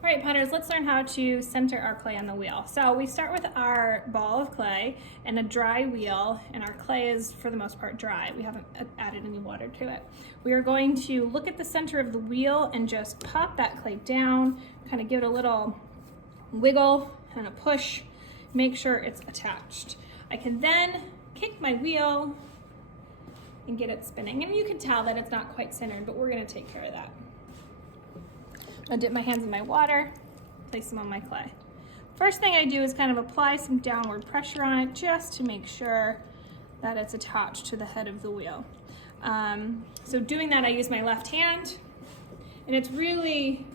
All right, potters, let's learn how to center our clay on the wheel. So we start with our ball of clay and a dry wheel, and our clay is for the most part dry. We haven't added any water to it. We are going to look at the center of the wheel and just pop that clay down, kind of give it a little wiggle and a push, make sure it's attached. I can then kick my wheel and get it spinning. And you can tell that it's not quite centered, but we're gonna take care of that. I dip my hands in my water, place them on my clay. First thing I do is kind of apply some downward pressure on it just to make sure that it's attached to the head of the wheel. So doing that, I use my left hand, and it's really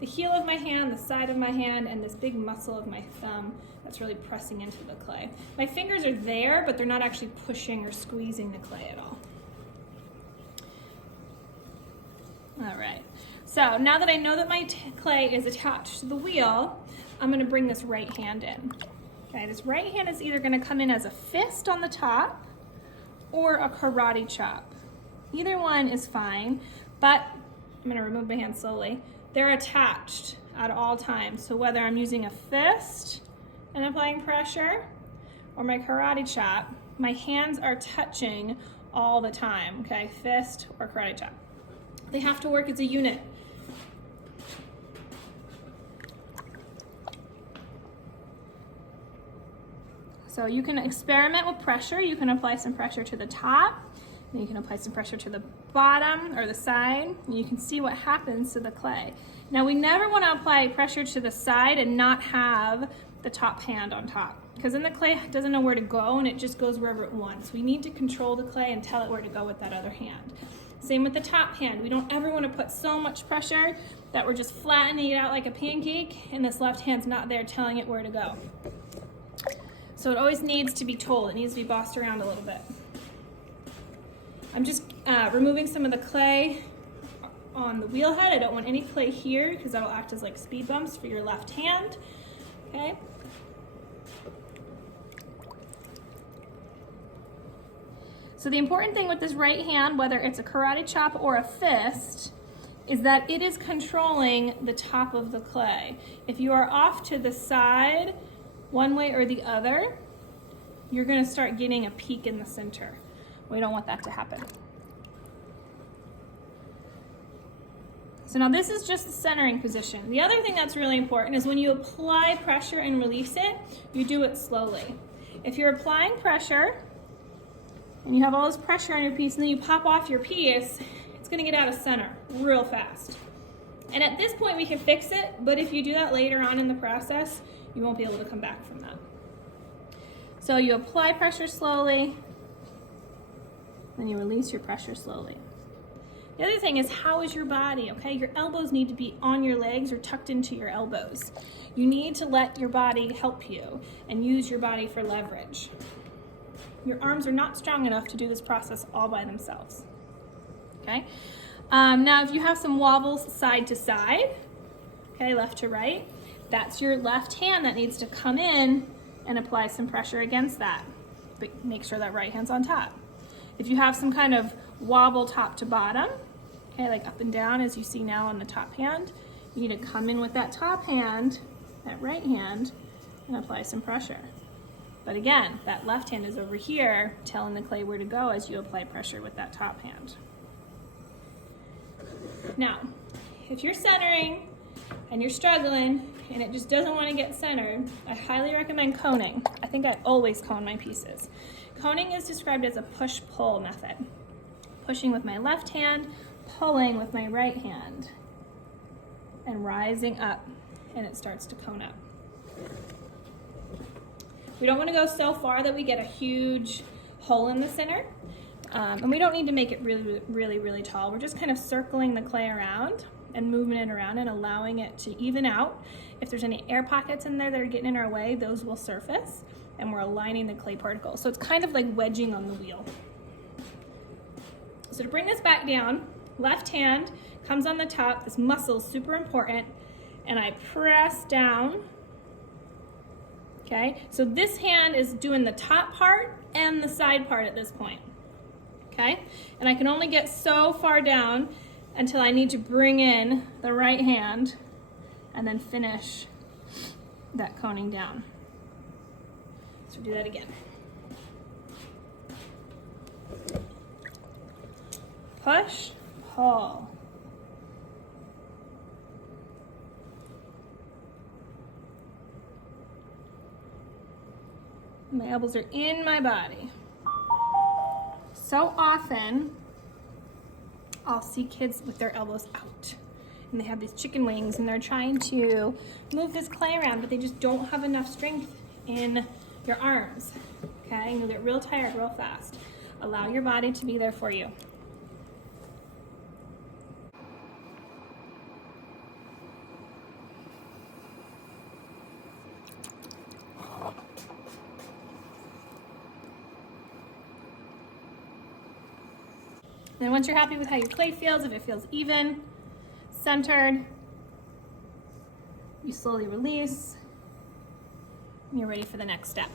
the heel of my hand, the side of my hand, and this big muscle of my thumb that's really pressing into the clay. My fingers are there, but they're not actually pushing or squeezing the clay at all. All right, so now that I know that my clay is attached to the wheel, I'm gonna bring this right hand in. Okay, this right hand is either gonna come in as a fist on the top or a karate chop. Either one is fine, but I'm gonna remove my hand slowly. They're attached at all times, so whether I'm using a fist and applying pressure or my karate chop, my hands are touching all the time, okay? Fist or karate chop. They have to work as a unit. So you can experiment with pressure. You can apply some pressure to the top, and you can apply some pressure to the bottom or the side, and you can see what happens to the clay. Now we never want to apply pressure to the side and not have the top hand on top, because then the clay doesn't know where to go and it just goes wherever it wants. We need to control the clay and tell it where to go with that other hand. Same with the top hand. We don't ever want to put so much pressure that we're just flattening it out like a pancake and this left hand's not there telling it where to go. So it always needs to be told. It needs to be bossed around a little bit. I'm just removing some of the clay on the wheel head. I don't want any clay here because that'll act as like speed bumps for your left hand. Okay. So the important thing with this right hand, whether it's a karate chop or a fist, is that it is controlling the top of the clay. If you are off to the side, one way or the other, you're gonna start getting a peak in the center. We don't want that to happen. So now this is just the centering position. The other thing that's really important is when you apply pressure and release it, you do it slowly. If you're applying pressure and you have all this pressure on your piece and then you pop off your piece, it's gonna get out of center real fast. And at this point we can fix it, but if you do that later on in the process, you won't be able to come back from that. So you apply pressure slowly, then you release your pressure slowly. The other thing is, how is your body, okay? Your elbows need to be on your legs or tucked into your elbows. You need to let your body help you and use your body for leverage. Your arms are not strong enough to do this process all by themselves, okay? Now, if you have some wobbles side to side, okay, left to right, that's your left hand that needs to come in and apply some pressure against that. But make sure that right hand's on top. If you have some kind of wobble top to bottom, okay, like up and down as you see now on the top hand, you need to come in with that top hand, that right hand, and apply some pressure. But again, that left hand is over here telling the clay where to go as you apply pressure with that top hand. Now, if you're centering and you're struggling and it just doesn't want to get centered, I highly recommend coning. I think I always cone my pieces. Coning is described as a push-pull method. Pushing with my left hand, pulling with my right hand, and rising up, and it starts to cone up. We don't want to go so far that we get a huge hole in the center, and we don't need to make it really tall. We're just kind of circling the clay around and moving it around and allowing it to even out. If there's any air pockets in there that are getting in our way, those will surface, and we're aligning the clay particles. So it's kind of like wedging on the wheel. So to bring this back down, left hand comes on the top. This muscle is super important, and I press down. Okay, so this hand is doing the top part and the side part at this point. Okay, and I can only get so far down until I need to bring in the right hand and then finish that coning down. So do that again. Push, pull. My elbows are in my body. So often, I'll see kids with their elbows out. And they have these chicken wings and they're trying to move this clay around, but they just don't have enough strength in your arms. Okay, and you'll get real tired real fast. Allow your body to be there for you. Then once you're happy with how your clay feels, if it feels even, centered, you slowly release, and you're ready for the next step.